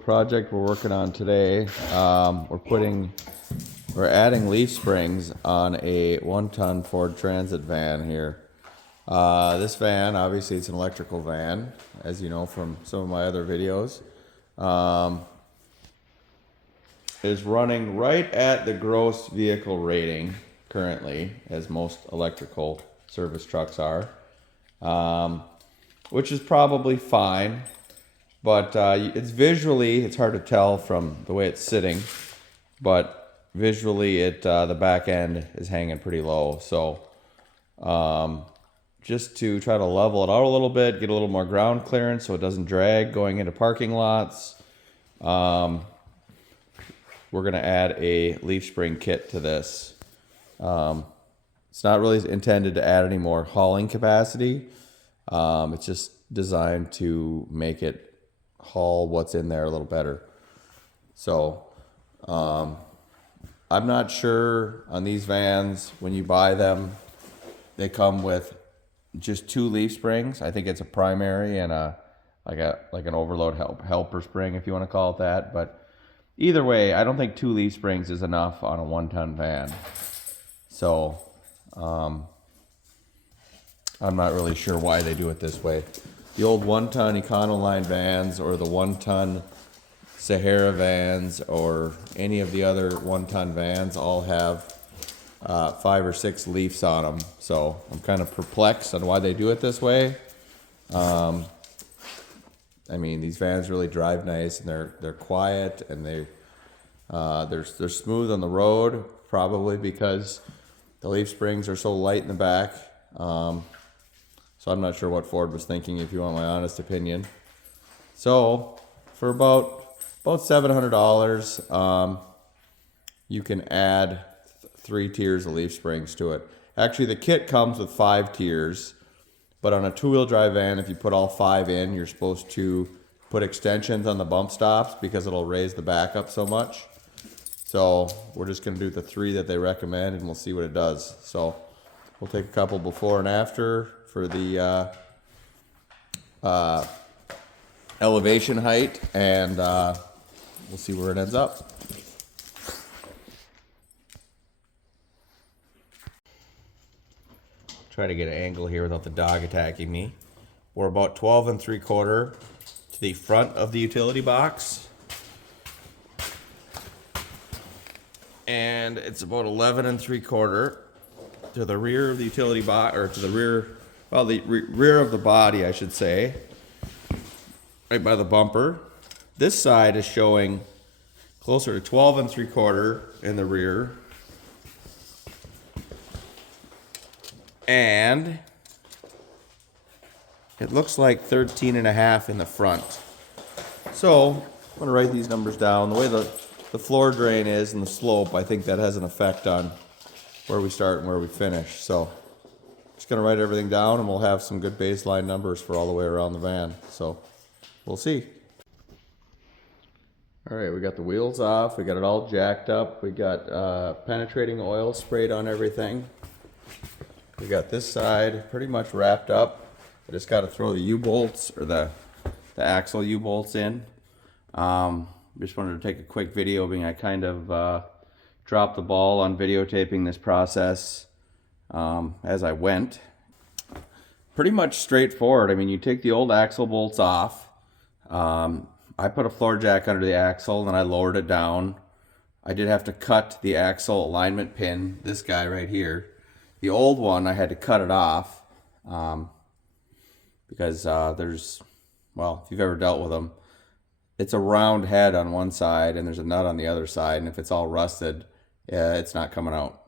project we're working on today. We're adding leaf springs on a 1-ton Ford Transit van here. This van, obviously it's an electrical van, as you know from some of my other videos, is running right at the gross vehicle rating currently, as most electrical service trucks are, which is probably fine. But it's hard to tell from the way it's sitting, but visually the back end is hanging pretty low. So just to try to level it out a little bit, get a little more ground clearance so it doesn't drag going into parking lots, we're going to add a leaf spring kit to this. It's not really intended to add any more hauling capacity. It's just designed to make it haul what's in there a little better. So I'm not sure on these vans, when you buy them, they come with just 2 leaf springs. I think it's a primary and like an overload helper spring, if you want to call it that. But either way, I don't think 2 leaf springs is enough on a 1-ton van. So I'm not really sure why they do it this way. The old 1-ton Econoline vans, or the 1-ton Sahara vans, or any of the other 1-ton vans all have 5 or 6 leaves on them. So I'm kind of perplexed on why they do it this way. I mean, these vans really drive nice, and they're quiet, and they're smooth on the road, probably because the leaf springs are so light in the back. So I'm not sure what Ford was thinking, if you want my honest opinion. So for about $700, you can add 3 tiers of leaf springs to it. Actually, the kit comes with 5 tiers, but on a 2-wheel drive van, if you put all 5 in, you're supposed to put extensions on the bump stops because it'll raise the back up so much. So we're just going to do the 3 that they recommend, and we'll see what it does. So we'll take a couple before and after for the elevation height, and we'll see where it ends up. Try to get an angle here without the dog attacking me. We're about 12 3/4 to the front of the utility box, and it's about 11 3/4 to the rear of the utility box, or to the rear, well, the rear of the body, I should say, right by the bumper. This side is showing closer to 12 3/4 in the rear, and it looks like 13.5 in the front. So I'm gonna write these numbers down. The way the floor drain is and the slope, I think that has an effect on where we start and where we finish. So just gonna write everything down, and we'll have some good baseline numbers for all the way around the van. So we'll see. All right, we got the wheels off. We got it all jacked up. We got penetrating oil sprayed on everything. We got this side pretty much wrapped up. I just got to throw the U-bolts, or the axle U-bolts in. Just wanted to take a quick video, being I kind of dropped the ball on videotaping this process as I went. Pretty much straightforward. I mean, you take the old axle bolts off. I put a floor jack under the axle, and then I lowered it down. I did have to cut the axle alignment pin, this guy right here. The old one, I had to cut it off because well, if you've ever dealt with them, it's a round head on one side and there's a nut on the other side, and if it's all rusted, it's not coming out.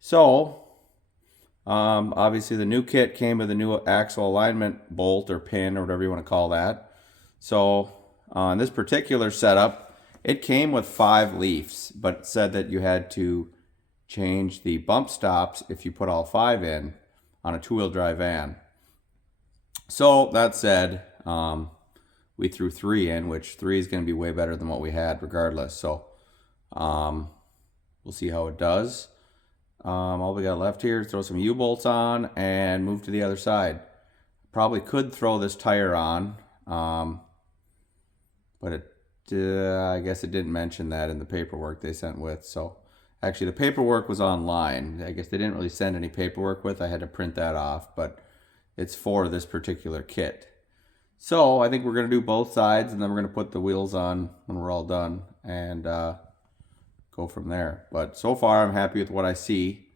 So obviously the new kit came with a new axle alignment bolt or pin, or whatever you want to call that. So on this particular setup, it came with 5 leaves, but it said that you had to change the bump stops if you put all 5 in on a 2-wheel drive van. So that said, we threw 3 in, which 3 is going to be way better than what we had regardless. So we'll see how it does. All we got left here is throw some U-bolts on and move to the other side. Probably could throw this tire on, but but I guess it didn't mention that in the paperwork they sent with. So actually the paperwork was online. I guess they didn't really send any paperwork with. I had to print that off, but it's for this particular kit. So I think we're going to do both sides, and then we're going to put the wheels on when we're all done and go from there. But so far I'm happy with what I see.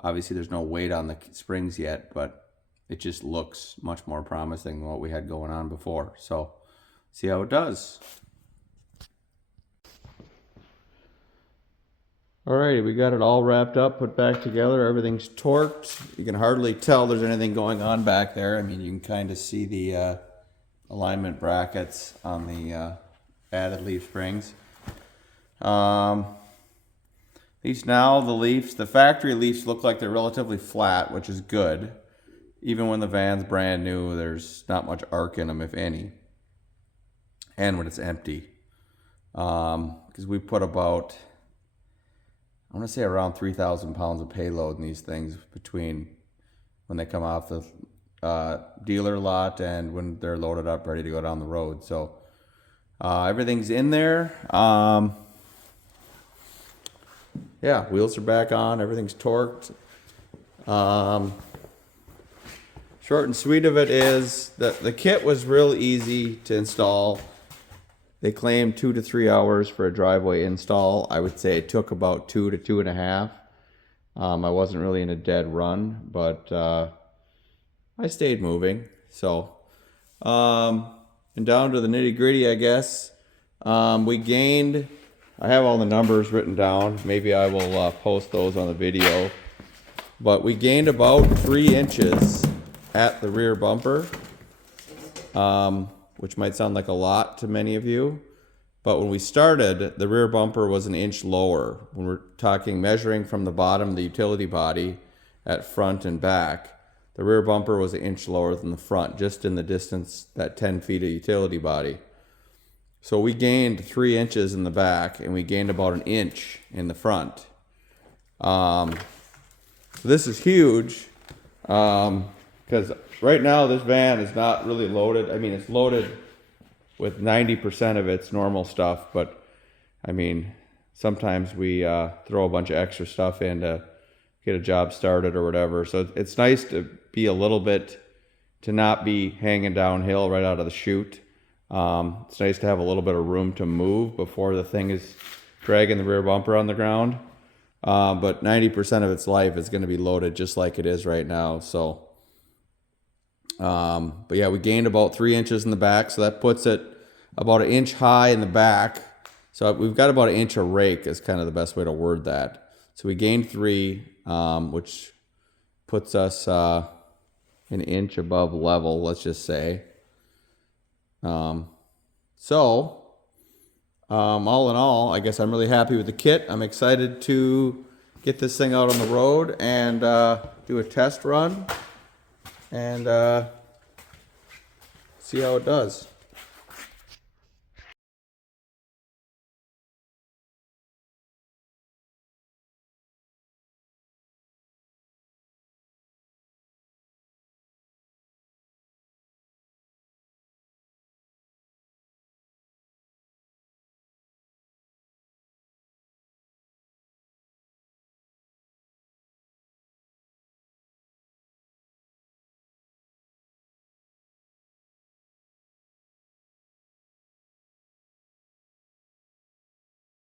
Obviously there's no weight on the springs yet, but it just looks much more promising than what we had going on before. So see how it does. Alrighty, we got it all wrapped up, put back together. Everything's torqued. You can hardly tell there's anything going on back there. I mean, you can kind of see the alignment brackets on the added leaf springs. These now, the factory leaves look like they're relatively flat, which is good. Even when the van's brand new, there's not much arc in them, if any. And when it's empty. Because we put about, I want to say around 3,000 pounds of payload in these things between when they come off the dealer lot and when they're loaded up ready to go down the road. So everything's in there. Yeah, wheels are back on, everything's torqued. Short and sweet of it is that the kit was real easy to install. They claimed 2 to 3 hours for a driveway install. I would say it took about 2 to 2.5. I wasn't really in a dead run, but I stayed moving. So, and down to the nitty gritty, I guess. We gained, I have all the numbers written down. Maybe I will post those on the video. But we gained about 3 inches at the rear bumper, which might sound like a lot to many of you. But when we started, the rear bumper was an inch lower. When we're talking measuring from the bottom of the utility body at front and back, the rear bumper was an inch lower than the front, just in the distance, that 10 feet of utility body. So we gained 3 inches in the back, and we gained about 1 inch in the front. So this is huge, because right now this van is not really loaded. I mean, it's loaded with 90% of its normal stuff, but I mean, sometimes we throw a bunch of extra stuff in to get a job started or whatever. So it's nice to be a little bit, to not be hanging downhill right out of the chute. It's nice to have a little bit of room to move before the thing is dragging the rear bumper on the ground. But 90% of its life is going to be loaded just like it is right now. So, but yeah, we gained about 3 inches in the back. So that puts it about 1 inch high in the back. So we've got about 1 inch of rake is kind of the best way to word that. So we gained 3, which puts us 1 inch above level, let's just say. All in all, I guess I'm really happy with the kit. I'm excited to get this thing out on the road and do a test run and see how it does.